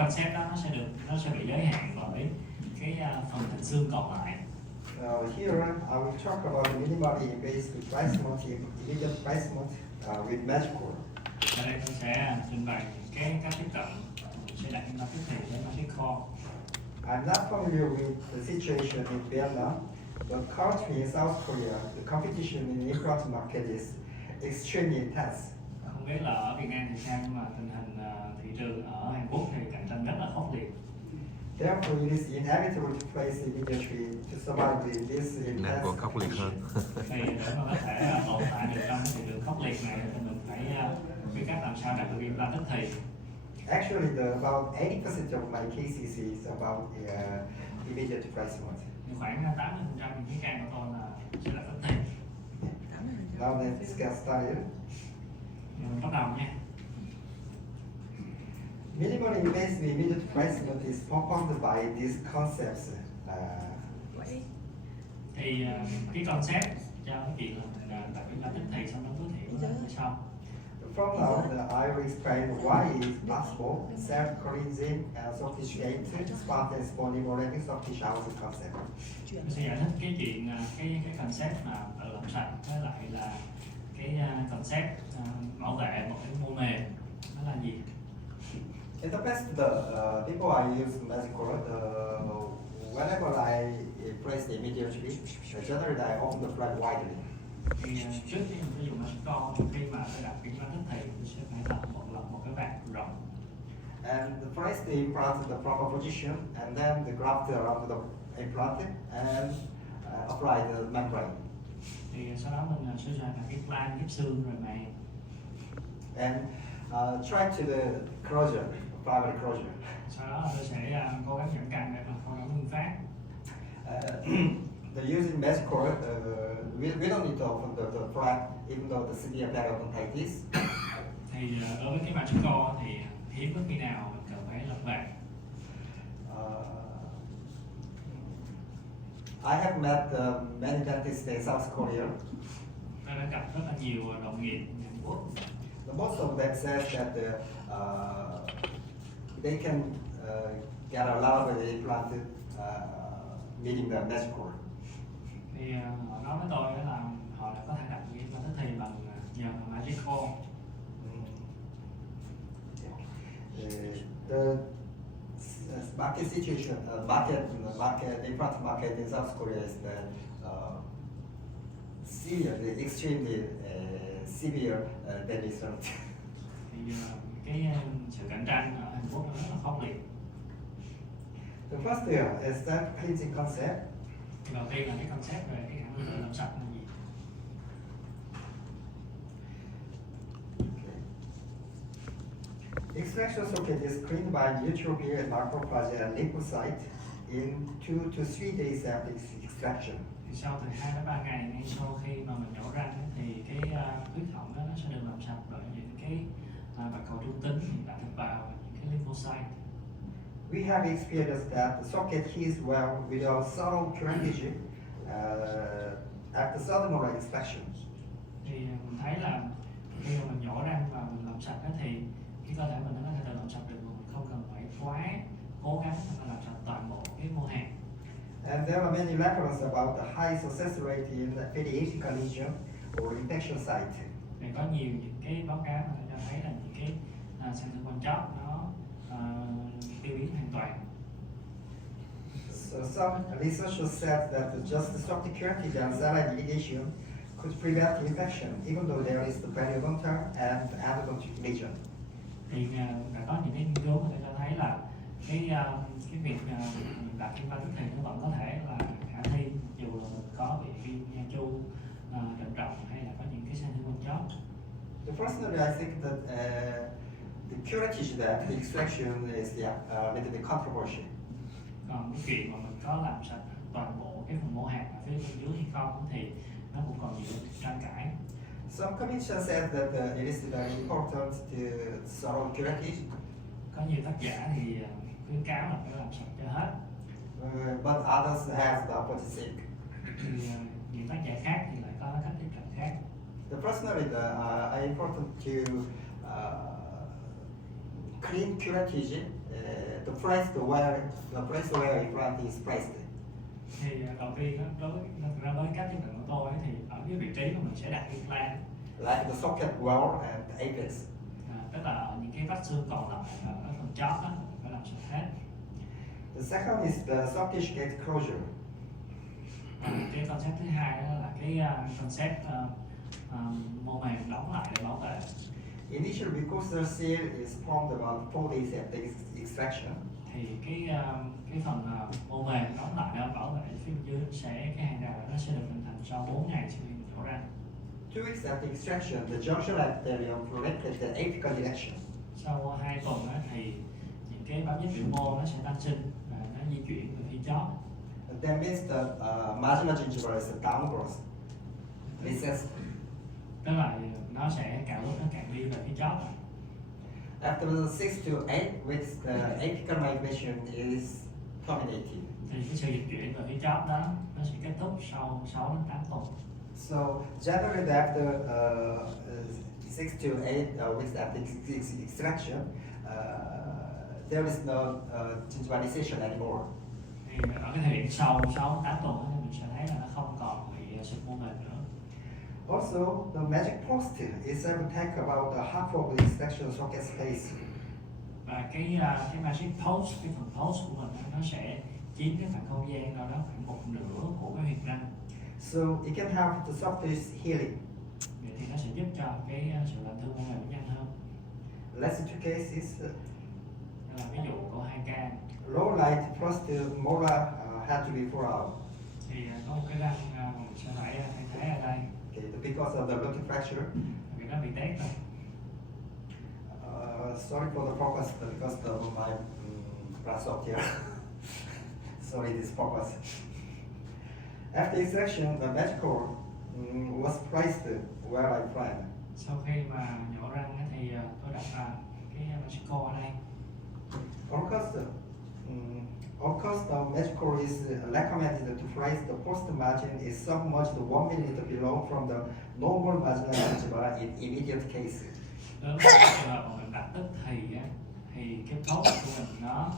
concept đó nó sẽ bị giới hạn bởi cái phần hình xương còn lại. Here I will talk about minimally invasive replacement, immediate replacement with medical. Ở đây tôi sẽ trình bày cái cách tiếp cận sẽ đặt implant tức thì với medical. I'm not familiar with the situation in Vietnam, but currently in South Korea, the competition in the implant market is extremely intense. Không biết là ở Việt Nam thì sao, nhưng mà tình hình thị trường ở Hàn Quốc thì cạnh tranh rất là khốc liệt. Therefore, it is inevitable to place immediately to survive in this Việt Nam intense còn khốc liệt hơn. Thì để mà có thể tồn tại được trong thị trường khốc liệt này thì mình phải biết cách làm sao đạt được implant tức thì. Actually, about 80% of my cases is about immediate replacement. Khoảng 80% những cái ca của tôi là sẽ là tức thì. Now let's get started. Mình bắt đầu nha. Minimally invasive immediate replacement is propounded by these concepts. Thì cái concept cho cái chuyện là mình đặt implant tức thì xong nó tối thiểu là như sau. From now, I will explain why it is possible, self-cleansing and sophisticated, spontaneous polymerase soft housing concept. Tôi sẽ giải thích cái chuyện cái concept mà tự làm sạch với lại là cái concept bảo vệ một cái mô mềm nó là gì. In the past, the people I use medical, whenever I place the immediately, generally I open the flap widely. Thì trước khi mình sử dụng medical, khi mà tôi đặt implant tức thì tôi sẽ phải tập một cái vạt rộng. And place the implant in the proper position, and then the graft around the implant, and apply the membrane. Thì sau đó mình sẽ làm cái plan ghép xương rồi màng. And try to the closure, primary closure. Sau đó tôi sẽ cố gắng dẫn cạnh để mà không có nguyên phát. The using medical, we don't need to open the flap, even though the severe periodontitis. Thì đối với cái medical thì hiếm có khi nào mình cần phải lập vạt. I have met many dentists in South Korea. Tôi đã gặp rất là nhiều đồng nghiệp Hàn Quốc. Most of them says that they can get a lot of the implant meeting the medical. Thì họ nói với tôi là họ đã có thể đặt những implant tức thì bằng nhờ medical. The market situation, implant market in South Korea is severe, extremely severe deficit. Thì cái sự cạnh tranh ở Hàn Quốc nó rất là khốc liệt. The first is that cleansing concept. Thì đầu tiên là cái concept về cái khả năng tự làm sạch là gì. Extraction socket is cleaned by neutrophil and macrophage and lymphocyte in 2 to 3 days after extraction. Thì sau từ 2 đến 3 ngày ngay sau khi mà mình nhổ răng thì cái huyết họng đó nó sẽ được làm sạch bởi những cái bạch cầu trung tính hiện tại thực bào và những cái lymphocyte. We have experienced that the socket heals well without subtle cleavage after sodomite inspection. Thì mình thấy là khi mà mình nhổ răng và mình làm sạch đó thì cái cơ thể mình nó có thể tự làm sạch được mà mình không cần phải quá cố gắng để làm sạch toàn bộ cái mô hạt. And there are many references about the high success rate in the pediatric lesion or infection site. Thì có nhiều những cái báo cáo mà cho thấy là những cái sản phẩm quan trọng nó tiêu biến hoàn toàn. So some researchers said that just the soft curettage and saline irrigation could prevent infection, even though there is the periodontal and endodontic lesion. Thì đã có những cái nghiên cứu để cho thấy là cái việc đặt implant tức thì nó vẫn có thể là khả thi dù là mình có bị viêm nha chu trầm trọng hay là có những cái sang thương quan chóp. The personally, I think that the curettage, that the extraction is a little bit controversial. Còn cái chuyện mà mình có làm sạch toàn bộ cái phần mô hạt ở phía bên dưới hay không thì nó cũng còn nhiều tranh cãi. Some commission said that it is very important to thorough curettage. Có nhiều tác giả thì khuyến cáo là phải làm sạch cho hết. But others have the opposite. Thì nhiều tác giả khác thì lại có cách tiếp cận khác. The personally, I important to clean curettage the place where implant is placed. Thì đầu tiên á, thực ra với cách tiếp cận của tôi ấy, thì ở cái vị trí mà mình sẽ đặt implant, Like the socket wall and apex. tức là ở những cái vách xương còn lại ở phần chóp đó mình phải làm sạch hết. The second is the socket gate closure. Cái concept thứ hai đó là cái concept mô mềm đóng lại để bảo vệ. Initially, because the seal is formed about 4 days after extraction, Thì cái phần mô mềm đóng lại đó bảo vệ phía bên dưới cái hàng rào nó sẽ được hình thành sau 4 ngày sau khi nhổ răng. 2 weeks after extraction, the junction epithelium corrected the apical direction. Sau 2 tuần á, thì những cái báo giác biểu mô nó sẽ tăng sinh và nó di chuyển về phía chóp. That means the marginal gingiva is downwards. Recess. Tức là nó sẽ càng lúc nó càng đi về phía chóp. After 6 to 8 weeks, the apical migration is terminated. Thì cái sự dịch chuyển về phía chóp đó nó sẽ kết thúc sau 6 đến 8 tuần. So generally, after 6 to 8 weeks after extraction, there is no gingivalization anymore. Thì ở cái thời điểm sau 6 8 tuần thì mình sẽ thấy là nó không còn bị sụp mô mềm nữa. Also, the magic post is able to take about half of the extraction socket space. Và cái magic post, cái phần post của mình nó sẽ chiếm cái khoảng không gian đâu đó khoảng 1/2 của cái huyệt răng. So it can help the soft tissue healing. Vậy thì nó sẽ giúp cho cái sự lành thương mô mềm nhanh hơn. Let's two cases. Đó là ví dụ của 2 ca. Low light first molar had to be pulled out. Thì có một cái răng mình sẽ phải thay thế ở đây. Okay, because of the root fracture. Vì nó bị tét rồi. Sorry for the focus, because my glass up here. Sorry, this focus. After extraction, the medical was placed where I planned. Sau khi mà nhổ răng ấy, thì tôi đặt cái Mexico ở đây. Of course, the medical is recommended to place the post margin is submerged 1 mm below from the normal marginal gingiva in immediate case. Nếu mà trường hợp mà mình đặt tức thì cái post của mình nó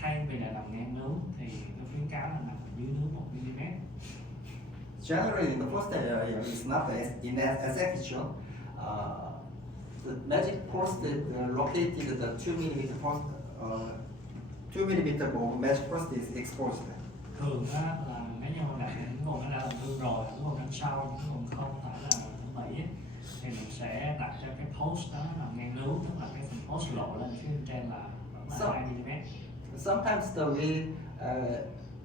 thay vì là nằm ngang nướu thì tôi khuyến cáo là nằm dưới nướu 1 mm. Generally, the post area is not as efficient. The magic post located the 2 mm post. 2 mm of magic post is exposed. Thường á, là nếu như mà đặt những vùng nó đã làm thương rồi, những vùng đằng sau, những vùng không phải là thẩm mỹ ấy, thì mình sẽ đặt cho cái post đó nằm ngang nướu, tức là cái phần post lộ lên phía bên trên là vẫn là 2 mm. Sometimes we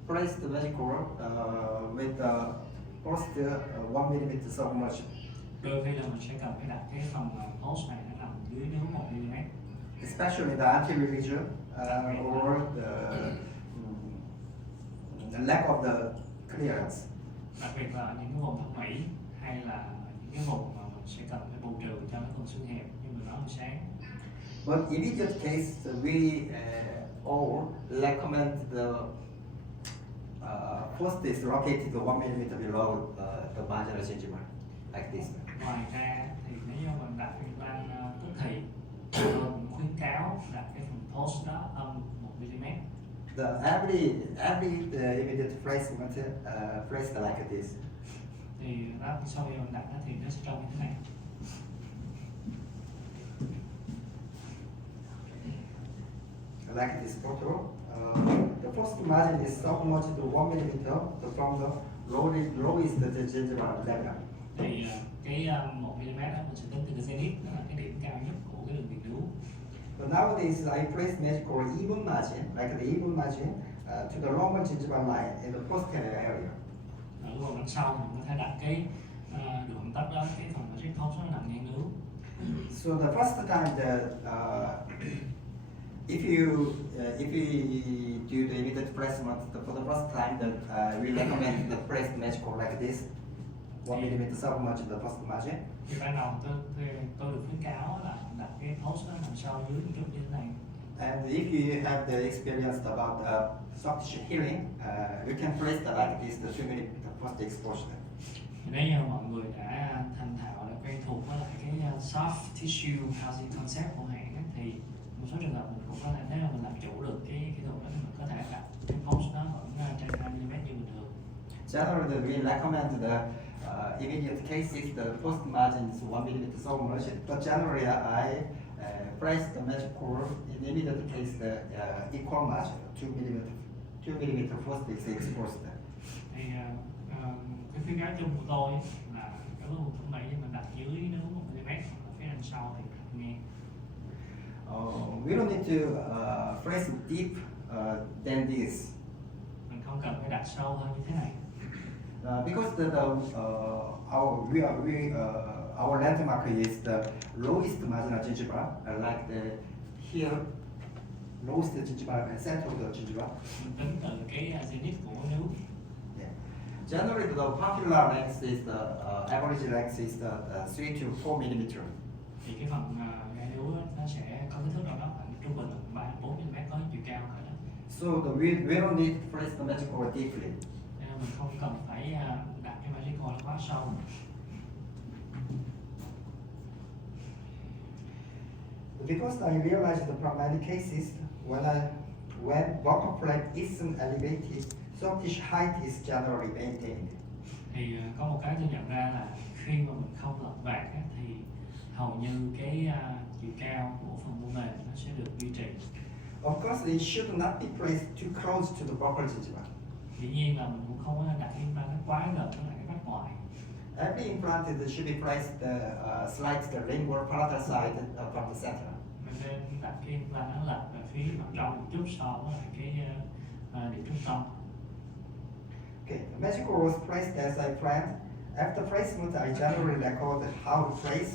place the medical with the post 1 mm submerged. Đôi khi là mình sẽ cần phải đặt cái phần post này nó nằm dưới nướu 1 mm. Especially the anterior region or the lack of the clearance. Đặc biệt là những cái vùng thẩm mỹ hay là những cái vùng mà mình sẽ cần phải bù trừ cho cái phần xương hẹp như mình nói hồi sáng. But immediate case, we all recommend the post is located 1 mm below the marginal gingiva, like this. Ngoài ra thì nếu như mình đặt implant tức thì tôi cũng khuyến cáo đặt cái phần post đó âm 1 mm. The every immediate placement placed like this. Thì đó, sau khi mình đặt nó thì nó sẽ trông như thế này. Like this photo. The first margin is submerged to 1 mm from the lowest gingival level. Thì cái 1 mm đó mình sẽ tính từ cái zenith, đó là cái điểm cao nhất của cái đường viền nướu. But nowadays I place magical even margin, like the even margin, to the longer gingival line in the posterior area. Ở vùng đằng sau mình có thể đặt cái đường tắt đó, cái phần magic post nó nằm ngang nướu. So the first time that if you do the immediate placement for the first time, that we recommend the place magical like this, 1 mm submerged the first margin. Thì ban đầu tôi được khuyến cáo là đặt cái post nó nằm sau dưới một chút như thế này. And if you have the experience about soft tissue healing, you can place the like this, the 2 mm post exposure. Nếu như mọi người đã thành thạo, đã quen thuộc với lại cái soft tissue housing concept của hãng ấy, thì một số trường hợp mình cũng có thể thấy là mình làm chủ được cái Generally, we recommend the immediate cases, the post margin is 1 millimeter so much, but generally I place the magic core in immediate case the equal margin, 2 millimeter first is exposed. Thì cái khuyến cáo chung của tôi là cái lúc thẩm mỹ mình đặt dưới nếu 1 mm hoặc là phía đằng sau thì nghe. We don't need to place deep than this. Mình không cần phải đặt sâu hơn như thế này. Because our landmark is the lowest marginal gingiva, like here, lowest gingiva and center of the gingiva. Mình tính từ cái zenith của nướu. Yeah. Generally, the popular length is the average length is the 3 to 4 millimeter. Thì cái phần gai nướu nó sẽ có kích thước nào đó khoảng trung bình là 3 đến 4 mm có chiều cao cỡ đó. So we don't need to place the magic core deeply. Nên mình không cần phải đặt cái magic core quá sâu. Because I realized that from many cases, when vocal plate isn't elevated, softish height is generally maintained. Thì có một cái tôi nhận ra là khi mà mình không lật vạt á, thì hầu như cái chiều cao của phần mô mềm nó sẽ được duy trì. Of course, it should not be placed too close to the vocal gingiva. Dĩ nhiên là mình cũng không có nên đặt implant nó quá gần với lại cái vách ngoài. Every implant should be placed slightly ringward palatal side from the center. Mình nên đặt cái implant nó lệch về phía mặt trong một chút so với lại cái điểm trung tâm. Okay, the magic core was placed as I planned. After placement, I generally record how to place,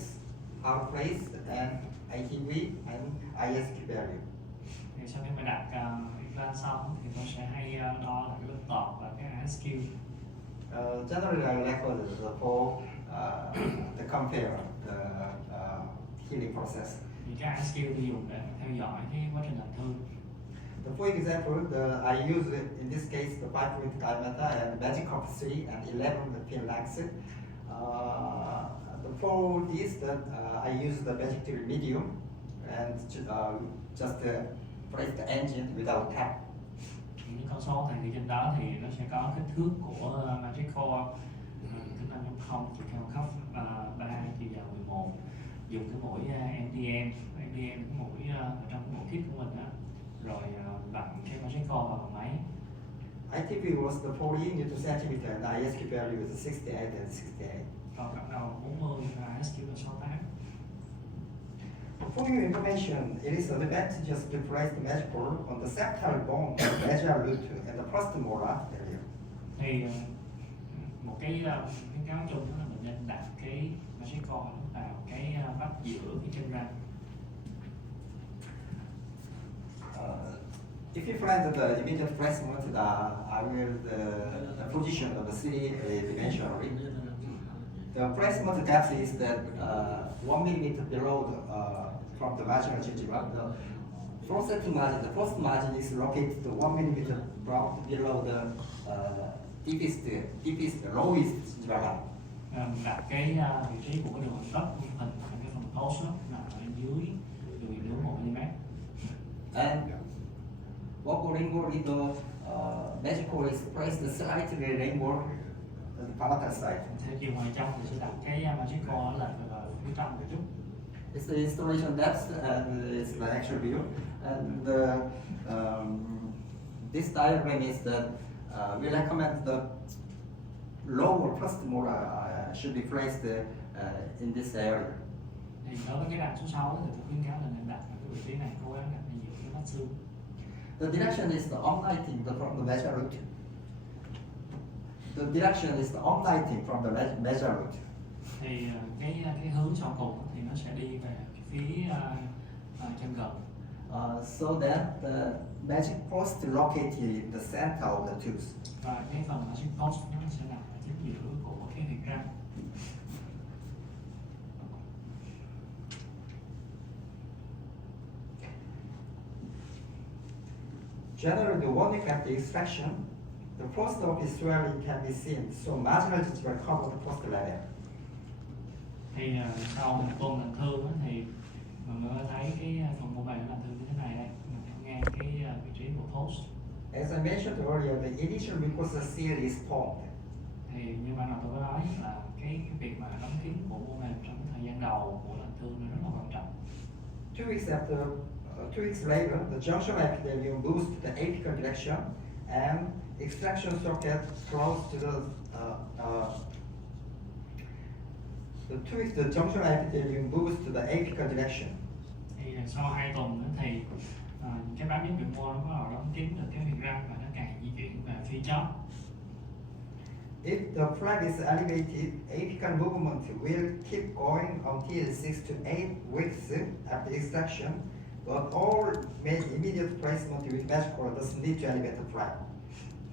and ATV and ISQ value. Thì sau khi mình đặt implant xong thì tôi sẽ hay đo lại cái lớp tọt và cái ISQ. Generally, I record to compare the healing process. Thì cái ISQ tôi dùng để theo dõi cái quá trình lành thương. For example, I use in this case the 5-point diameter and magic of 3 and 11 pin lengths. For this, I use the magic tool medium and just place the engine without tap. Những con số này thì trên đó thì nó sẽ có kích thước của magic core kích 5.0 chiều cao khớp 3 chiều dài 11, dùng cái mũi MDM cái mũi ở trong cái bộ kit của mình đó, rồi vặn cái magic core vào bằng máy. ITV was the 40 Newton centimeter and ISQ value is 68 and 68. Còn cặp đầu 40 và ISQ là 68. For your information, it is advantageous to place the magic core on the septal bone, the medial root, and the first molar area. Thì một cái cáo chung đó là mình nên đặt cái magic core vào cái vách giữa cái chân răng. If you find the immediate placement, I will the position of the city dimensionally. The placement depth is that 1 millimeter below from the marginal gingiva. The first margin is located 1 millimeter below the deepest, lowest gingiva. Mình đặt cái vị trí của cái đường hầm tóc hình thành cái phần post đó nằm ở dưới đường nướu 1 mm. And vocal ringward in the magic core is placed slightly ringward on the palatal side. Theo chiều ngoài trong thì sẽ đặt cái magic core lệch vào phía trong một chút. It's the installation depth and it's the actual view. And this diagram is that we recommend the lower first molar should be placed in this area. Thì đối với cái đoạn số 6 thì tôi khuyến cáo là nên đặt ở cái vị trí này, cố gắng đặt ở giữa cái vách xương. The direction is the omniting from the major root. The direction is the omniting from the major root. Thì cái hướng sau cùng thì nó sẽ đi về cái phía chân gần. So that the magic post located in the center of the tooth. Và cái phần magic post nó sẽ nằm ở chính giữa của cái huyệt răng. Generally, when you get the extraction, the first of the swelling can be seen, so marginal gingiva cover the first level. Thì sau một tuần lành thương á, thì mình mới thấy cái phần mô mềm lành thương như thế này đây, mình theo ngang cái vị trí của post. As I mentioned earlier, the initial mucosa seal is formed. Thì như ban đầu tôi có nói là cái việc mà đóng kín của mô mềm trong thời gian đầu của lệnh thương nó rất là quan trọng. 2 weeks later, the junction epithelium moves to the apical direction, and extraction socket close to the 2 weeks, the junction epithelium moves to the apical direction. Thì sau 2 tuần nữa thì cái bám dính biểu mô nó bắt đầu đóng kín được cái miệng răng và nó càng di chuyển về phía chóp. If the flap is elevated, apical movement will keep going until 6 to 8 weeks after extraction, but all immediate placement with magical doesn't need to elevate the flap.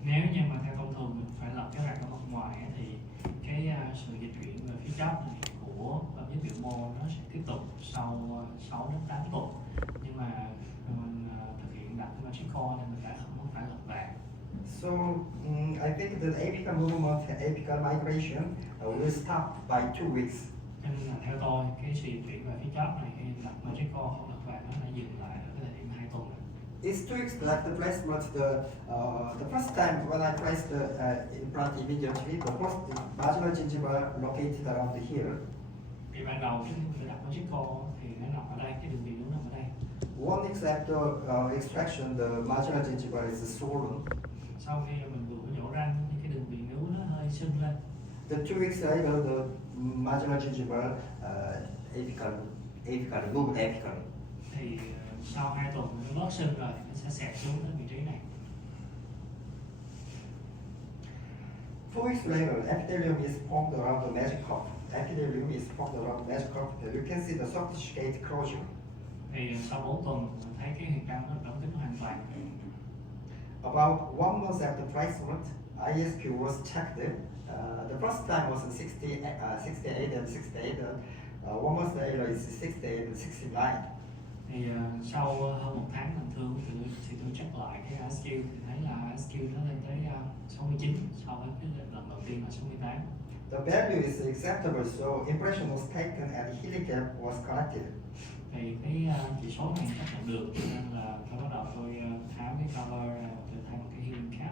Nếu như mà theo thông thường mình phải lật cái răng ở mặt ngoài ấy, thì cái sự di chuyển về phía chóp này của bám dính biểu mô nó sẽ tiếp tục sau 6 đến 8 tuần. Nhưng mà mình thực hiện đặt cái magical nên mình đã không phải lật vàng. So I think the apical movement and apical migration will stop by 2 weeks. Cho nên là theo tôi, cái sự di chuyển về phía chóp này khi đặt magical hoặc lật vàng nó đã dừng lại ở cái thời điểm 2 tuần. It's 2 weeks like the placement. The first time when I placed the implant immediately, the first marginal gingiva located around here. Thì ban đầu trước khi mình đặt magical thì nó nằm ở đây, cái đường viền nó nằm ở đây. 1 week after extraction, the marginal gingiva is swollen. Sau khi mình vừa nhổ răng thì cái đường viền nó hơi sưng lên. The 2 weeks later, the marginal gingiva apically moved apically. Thì sau 2 tuần nó bớt sưng rồi, nó sẽ xẹt xuống đến vị trí này. 2 weeks later, epithelium is formed around the magic cup. Epithelium is formed around the magic cup. You can see the soft tissue gate closure. Thì sau 4 tuần mình thấy cái huyệt răng nó đóng kín hoàn toàn. About 1 month after placement, ISQ was checked. The first time was 68 and 68. 1 month later is 68 and 69. Thì sau hơn 1 tháng làm thương thì tôi check lại cái ISQ thì thấy là ISQ nó lên tới 69 so với cái lần đầu tiên là 68. The value is acceptable, so impression was taken and healing cap was collected. Thì cái chỉ số này chấp nhận được nên là tôi bắt đầu tôi tháo cái cover ra và tôi thay một cái healing cap.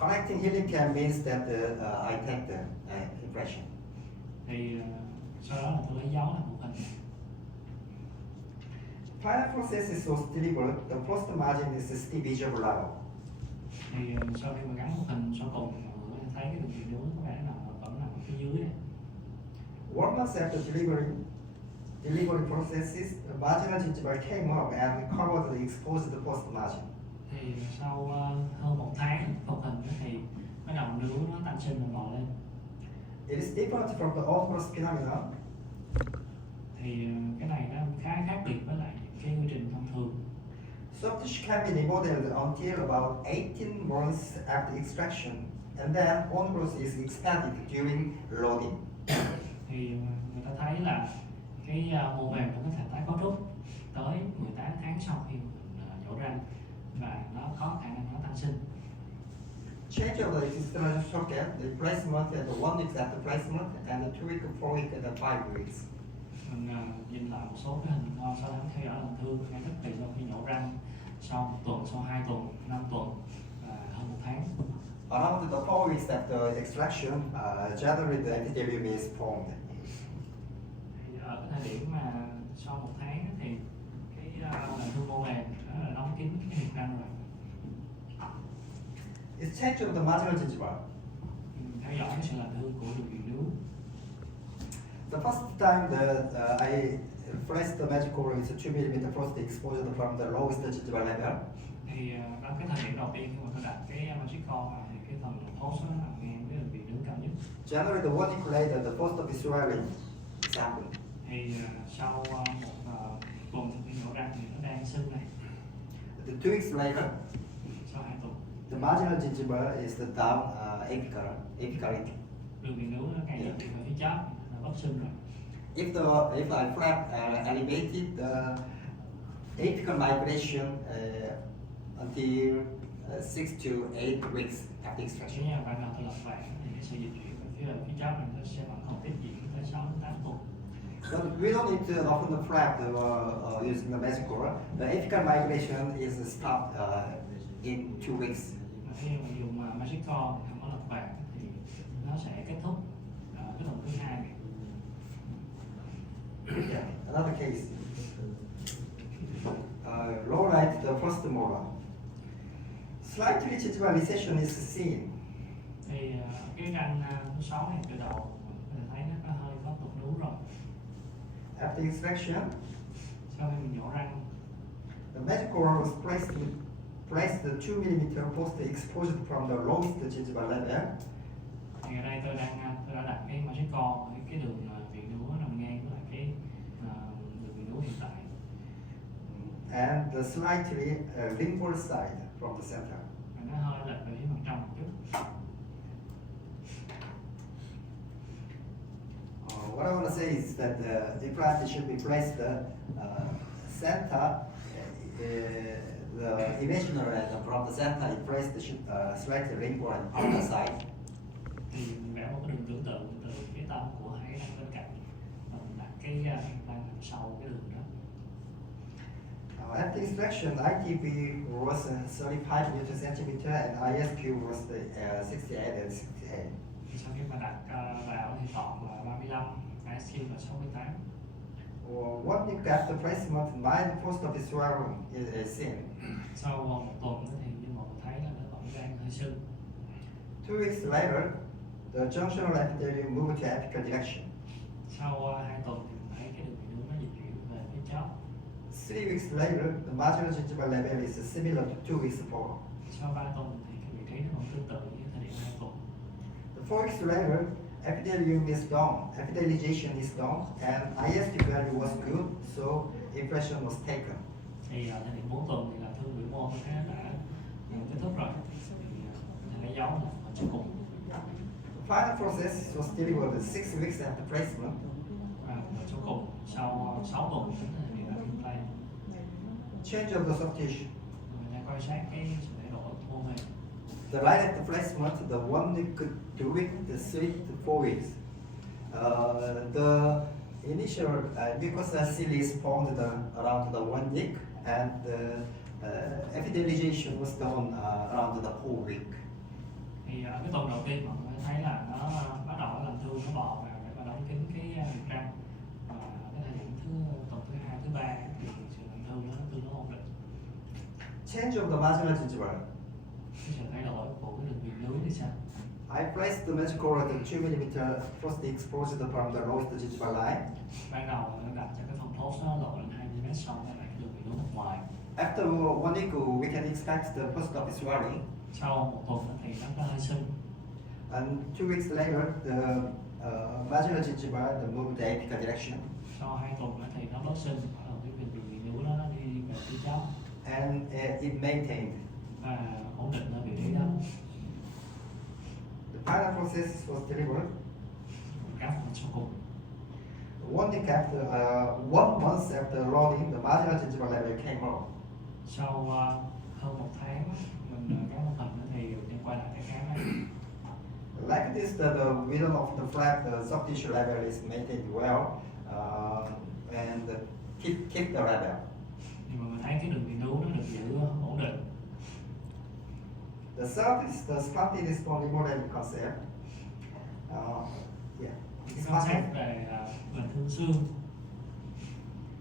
Collecting healing cap means that I take the impression. Thì sau đó là tôi lấy dấu làm một hình. Final prosthesis was delivered. The first margin is still visible level. Thì sau khi mà gắn một hình sau cùng mọi người thấy cái đường viền nướu có vẻ là vẫn nằm ở phía dưới này. 1 month after delivery processes, the marginal gingiva came up and covered the exposed post margin. Thì sau hơn 1 tháng phục hình thì cái đầu nướu nó tăng sinh và mò lên. It is different from the outburst phenomenon. Thì cái này nó khá khác biệt với lại những cái quy trình thông thường. Soft tissue can be remodeled until about 18 months after extraction, and then ongrowth is expanded during loading. Thì người ta thấy là cái mô mềm nó có thể tái cấu trúc tới 18 tháng sau khi mình nhổ răng và nó có khả năng nó tăng sinh. Change of the external socket, the placement at the 1 week after placement, and the 2 week, 4 week, and the 5 weeks. Mình nhìn lại một số cái hình so sánh theo dõi lần thương ngay tức thì sau khi nhổ răng, sau 1 tuần, sau 2 tuần, 5 tuần và hơn 1 tháng. Around the 4 weeks after extraction, generally the epithelium is formed. Thì ở cái thời điểm mà sau 1 tháng thì cái lần thương mô mềm nó là đóng kín cái miệng răng rồi. It's change of the marginal gingiva. Theo dõi cái sự lành thương của đường viền nướu. The first time that I placed the magical ring is 2 mm first exposure from the lowest gingival level. Thì đó cái thời điểm đầu tiên khi mà tôi đặt cái magical vào thì cái phần post nó nằm ngang với đường viền nướu cao nhất. Generally, the 1 week later, the first visual example. Thì sau một tuần thực hiện nhổ răng thì nó đang sưng này. The 2 weeks later, Sau 2 tuần the marginal gingiva is the down apically. đường viền nướu nó càng di chuyển về phía chóp nó bớt sưng rồi. If I flap elevated, the apical migration until 6 to 8 weeks after Nếu extraction. như bạn nào tôi lật vàng thì cái sự di chuyển về phía chóp này nó sẽ vẫn còn tiếp diễn tới 6 đến 8 tuần. But we don't need to open the flap using the magical. The apical migration is stopped in 2 weeks. Mà khi mà dùng magical không có lật vàng thì nó sẽ kết thúc ở cái tuần thứ hai. Yeah, another case. Low light, the first molar. Slightly gingival recession is seen. Thì cái răng thứ 6 này từ đầu mình có thể thấy nó hơi có tụt lún rồi. After extraction, Sau khi mình nhổ răng the magic oral was placed 2 mm post exposed from the lowest gingival level. thì ở đây tôi đã đặt cái magic con ở cái đường viền núi nằm ngang với lại cái đường viền núi hiện tại. And the slightly lingual side from the center. Và nó hơi lệch về phía mặt trong một chút. What I want to say is that the implant should be placed center. The imaginary random from the center is placed slightly lingual on outer side. Thì mình vẽ một cái đường tưởng tượng từ phía tâm của hai răng bên cạnh và mình đặt cái răng nằm sau cái đường đó. After extraction, ITB was 35 Newton centimeter and ISQ was 68 and 68. Thì sau khi mà đặt vào thì tọt là 35, ISQ là 68. One week after placement, minor post-op swelling is seen. Sau một tuần thì như mọi người thấy là nó vẫn đang hơi sưng. 2 weeks later, the junctional epithelium moved to apical direction. Sau 2 tuần thì mình thấy cái đường viền núi nó di chuyển về phía chóp. 3 weeks later, the marginal gingival level is similar to 2 weeks before. Sau 3 tuần thì cái vị trí nó vẫn tương tự như thời điểm 2 tuần. 4 weeks later, epithelium is done, epithelialization is done, and IST value was good, so impression was taken. Thì ở thời điểm 4 tuần thì là thương biểu môn nó đã kết thúc rồi. Thì mình lấy dấu là ở chỗ cùng. The final process was delivered 6 weeks after placement. Và ở chỗ cùng sau 6 tuần tính thời điểm đặt implant. Change of the soft tissue. Mình đang quan sát cái sự thay đổi của mô mềm. The right at the placement, the 1 week, 2 week, the 3 to 4 weeks. The initial mucosa seal is formed around the 1 week, and the epithelialization was done around the 4 week. Thì ở cái tuần đầu tiên mọi người thấy là nó bắt đầu làm thương nó bò vào để mà đóng kín cái miệng răng. Và cái thời điểm tuần thứ 2, thứ 3 thì sự làm thương nó tương đối ổn định. Change of the marginal gingival. Cái sự thay đổi của cái đường viền núi thì sao? I placed the magical at 2 mm first exposed from the lowest gingival line. Ban đầu nó đặt cho cái phần thốt nó lộ lên 2 mm, xong rồi lại cái đường viền núi ở ngoài. After 1 week, we can expect the post-op swelling. Sau một tuần thì nó có hơi sưng. And 2 weeks later, the marginal gingival moved the apical direction. Sau 2 tuần nữa thì nó bớt sưng, rồi cái đường viền núi nó đi về phía chóp And it maintained. và ổn định ở vị trí đó. The final process was delivered Các phần sau cùng. 1 week after, 1 month after loading, the marginal gingival level came up. Sau hơn 1 tháng mình cán một hình thì mình quay lại cái cán này. Like this, the middle of the flap, the soft tissue level is maintained well, and keep the level. thì mọi người thấy cái đường viền núi nó được giữ ổn định. The third is the spontaneous bone remodeling concept. Yeah. Cái concept về lần thương xương.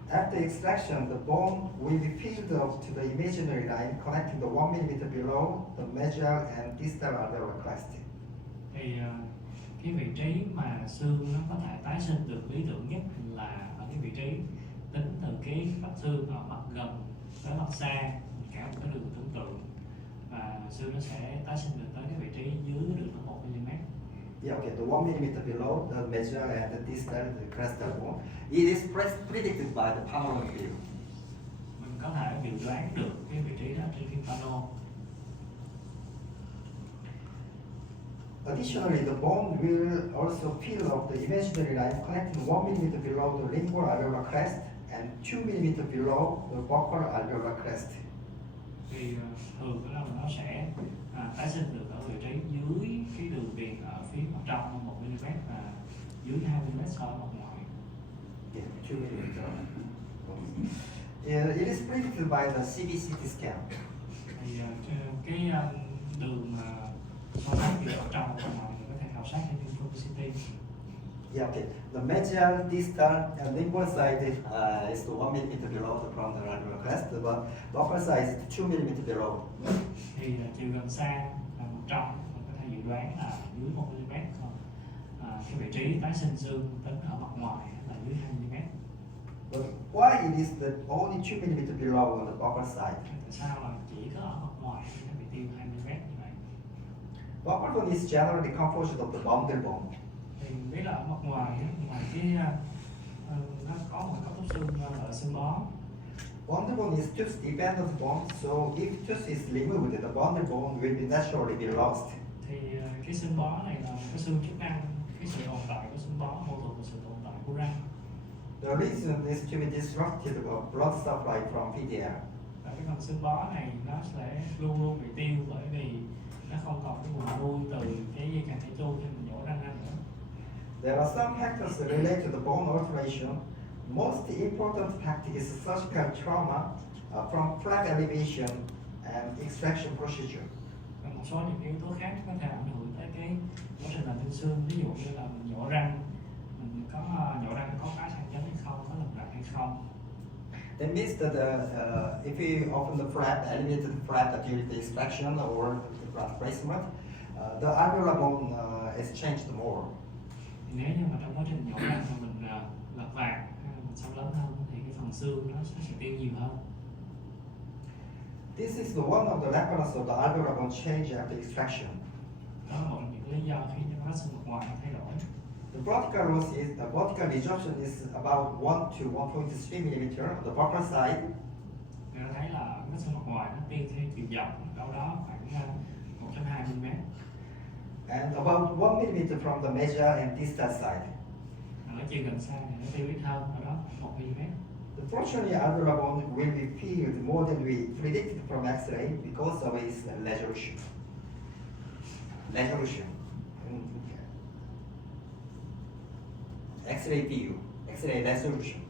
After extraction, the bone will be filled up to the imaginary line connecting the 1 mm below the medial and distal alveolar crest. Thì cái vị trí mà xương nó có thể tái sinh được lý tưởng nhất là ở cái vị trí tính từ cái mặt xương ở mặt gần tới mặt xa, cả một cái đường tưởng tượng, và xương nó sẽ tái sinh được tới cái vị trí dưới cái đường là 1 mm. Yeah, okay, the 1 mm below the medial and the distal, the crestal bone. It is predicted by the panoramic view. Mình có thể dự đoán được cái vị trí đó trên phim pano. Additionally, the bone will also fill up the imaginary line connecting 1 mm below the lingual alveolar crest and 2 mm below the vocal alveolar crest. Thì thường đó là nó sẽ tái sinh được ở vị trí dưới cái đường viền ở phía mặt trong 1 mm và dưới 2 mm so với mặt ngoài. Yeah, 2 mm. It is predicted by the CBCT scan. Thì cái đường so sánh giữa ở trong và ngoài thì có thể khảo sát trên University. Yeah, okay. The medial, distal, and lingual side is 1 millimeter below from the alveolar crest, but buccal side is 2 millimeter below. Thì chiều gần xa là 100, mình có thể dự đoán là dưới 1 mm, còn cái vị trí tái sinh xương tính ở mặt ngoài là dưới 2 mm. But why it is the only 2 millimeter below on the buccal side? Tại sao là chỉ có ở mặt ngoài nó bị tiêu 2 mm như vậy? Buccal bone is generally composed of the bundle bone. Thì mình biết là ở mặt ngoài nó có một cấu trúc xương gọi là xương bó. Bundle bone is tooth dependent bone, so if tooth is removed, the bundle bone will be naturally be lost. Thì cái xương bó này là một cái xương chức năng, cái sự tồn tại của xương bó phụ thuộc vào sự tồn tại của răng. The reason is to be disrupted of blood supply from PDL. Và cái phần xương bó này nó sẽ luôn luôn bị tiêu bởi vì nó không còn cái nguồn nuôi từ cái dây chằng tay chu khi mình nhổ răng ra nữa. There are some factors related to the bone alteration. Most important factor is surgical trauma from flap elevation and extraction procedure. Và một số những yếu tố khác có thể ảnh hưởng tới cái quá trình làm tinh xương, ví dụ như là mình nhổ răng, mình có nhổ răng có phá sang chấn hay không, có lật răng hay không. That means that if we open the flap, elevated flap during the extraction or the flap placement, the alveolar bone is changed more. Thì nếu như mà trong quá trình nhổ răng mà mình lật vàng hay là mình xăm lớn hơn thì cái phần xương nó sẽ tiêu nhiều hơn. This is one of the mechanisms of the alveolar bone change after extraction. Đó là một trong những lý do khiến cho vết xương mặt ngoài nó thay đổi. The vertical resorption is about 1 to 1.3 mm on the buccal side. Người ta thấy là vết xương mặt ngoài nó tiêu theo chiều rộng đâu đó khoảng 1.2 mm. And about 1 mm from the medial and distal side. Ở chiều gần xa thì nó tiêu ít hơn, ở đó 1 mm. Unfortunately, alveolar bone will be peeled more than we predicted from X-ray because of its resolution. X-ray view, X-ray resolution.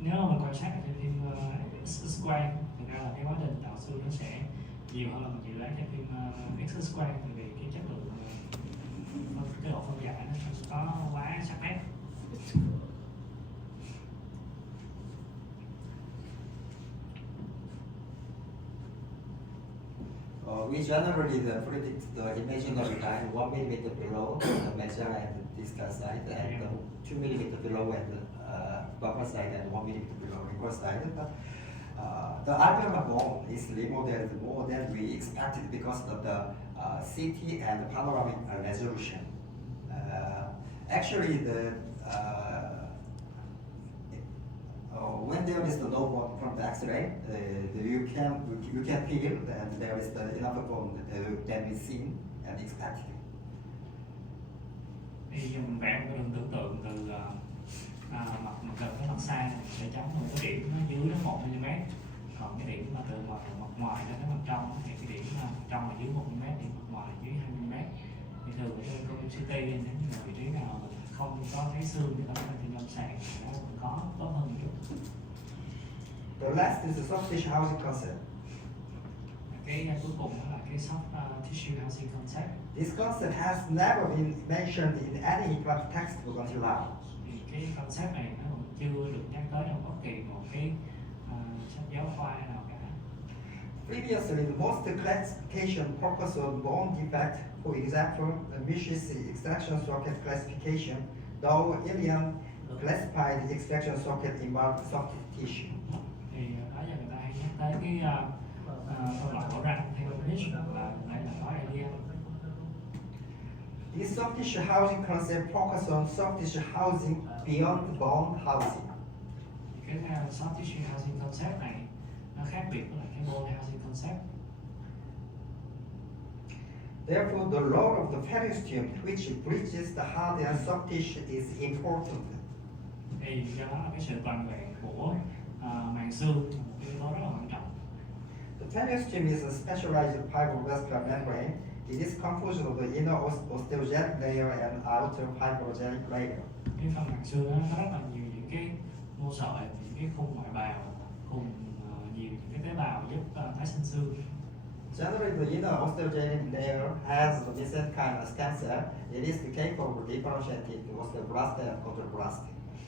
Nếu mà mình quan sát ở trên phim X-quang thì ra là cái quá trình tạo xương nó sẽ nhiều hơn là mình dự đoán trên phim X-quang, bởi vì cái chất lượng cái độ phân giải nó không có quá sắc nét. We generally predict the imaginary line 1 mm below the medial and distal side, and 2 mm below at the buccal side, and 1 mm below lingual side. The alveolar bone is remodeled more than we expected because of the CT and the panoramic resolution. Actually, when there is the no bone from the X-ray, you can feel that there is the enough bone that we seen and expected. Thì giờ mình vẽ một cái đường tưởng tượng từ mặt gần cái mặt xa này sẽ chấm một cái điểm nó dưới nó 1 mm, còn cái điểm mà từ mặt ngoài đến cái mặt trong thì cái điểm trong là dưới 1 mm, điểm mặt ngoài là dưới 2 mm. Thì thường ở trong CT nếu như là vị trí nào không có thấy xương thì có thể trên lâm sàng thì nó vẫn có tốt hơn một chút. The last is the soft tissue housing concept. Cái cuối cùng đó là cái soft tissue housing concept. This concept has never been mentioned in any textbook until now. Thì cái concept này nó vẫn chưa được nhắc tới trong bất kỳ một cái sách giáo khoa nào cả. Previously, the most classification focused on bone defect, for example, the Misch's extraction socket classification, though Ilian classified extraction socket involved soft tissue. Thì đó giờ người ta hay nhắc tới cái phân loại của răng theo Misch là đây là có Ilian. This soft tissue housing concept focuses on soft tissue housing beyond bone housing. Cái soft tissue housing concept này nó khác biệt với lại cái bone housing concept. Therefore, the role of the periosteum, which bridges the hard and soft tissue, is important. Thì do đó là cái sự toàn vẹn của màng xương là một cái yếu tố rất là quan trọng. The periosteum is a specialized fibroblastic membrane. It is composed of the inner osteogenic layer and outer fibrogenic layer. Cái phần màng xương nó có rất là nhiều những cái mô sợi, những cái khung ngoại bào cùng nhiều những cái tế bào giúp tái sinh xương. Generally, the inner osteogenic layer has the mesenchymal stem cell. It is capable of differentiating osteoblast and chondroblast.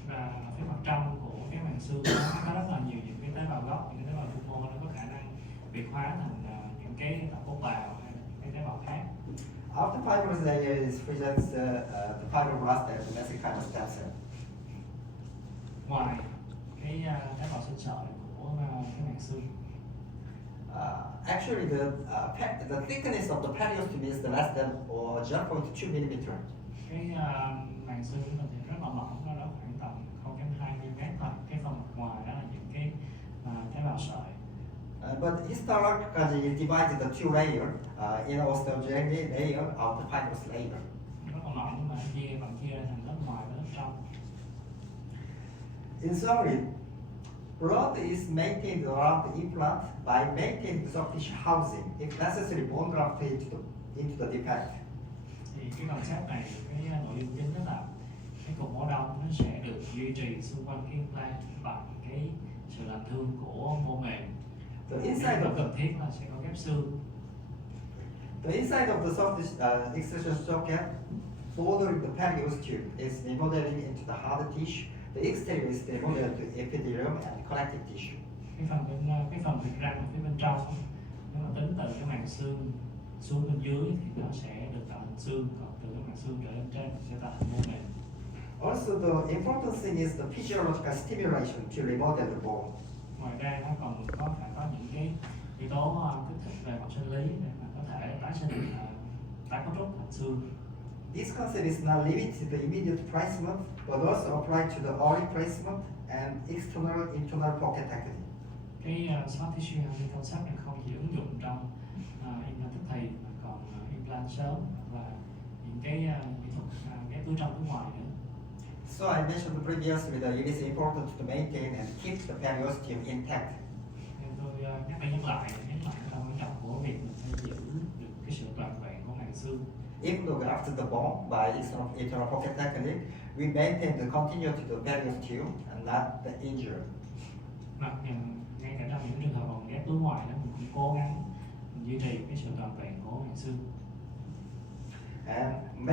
Và phía mặt trong của cái màng xương nó có rất là nhiều những cái tế bào gốc, những cái tế bào trung mô, nó có khả năng biệt hóa thành những cái tập cốt bào hay là những cái tế bào khác. After fibrous layer is presents the fibroblast and the mesenchymal stem cell. Ngoài cái tế bào sinh sợi của cái màng xương, Actually, the thickness of the periosteum is less than or 0.2 millimeter. cái màng xương của mình thì rất là mỏng, nó đó khoảng tầm 0,2 mm thôi. Cái phần mặt ngoài đó là những cái tế bào sợi. But historically, it divided the two layers, inner osteogenic layer of the fibrous layer. Rất là mỏng nhưng mà vẫn chia ra thành lớp ngoài và lớp trong. In summary, blood is maintained around the implant by maintaining the soft tissue housing, if necessary, bone graft into the defect. Thì cái concept này, cái nội dung chính đó là cái cục máu đông nó sẽ được duy trì xung quanh cái implant bằng cái sự làm thương của mô mềm. The inside Nếu of cần thiết là sẽ có ghép xương. the inside of the soft excision socket bordering the periosteum is remodeling into the hard tissue. The exterior is remodeled to epithelium and connective tissue. Cái phần thịt răng ở phía bên trong, nếu mà tính từ cái màng xương xuống bên dưới thì nó sẽ được tạo thành xương, còn từ cái màng xương trở lên trên sẽ tạo thành mô mềm. Also, the important thing is the physiological stimulation to remodel the bone. Ngoài ra nó còn phải có những cái yếu tố kích thích về mặt sinh lý để mà có thể tái cấu trúc thành xương. This concept is not limited to the immediate placement, but also applied to the early placement and external internal pocket technique. Cái smart tissue hay concept này không chỉ ứng dụng trong implant tức thì mà còn implant sớm và những cái kỹ thuật ghép túi trong túi ngoài nữa. So I mentioned previously that it is important to maintain and keep the periosteum intact. Nên tôi nhắc đi nhắc lại tầm quan trọng của việc mình phải giữ được cái sự toàn vẹn của màng xương. Even though after the bone by internal pocket technique, we maintain the continuity of the periosteum and not the injury. Mặc ngay cả trong những trường hợp bằng ghép túi ngoài đó, mình cũng cố gắng mình duy trì cái sự toàn vẹn của màng xương. And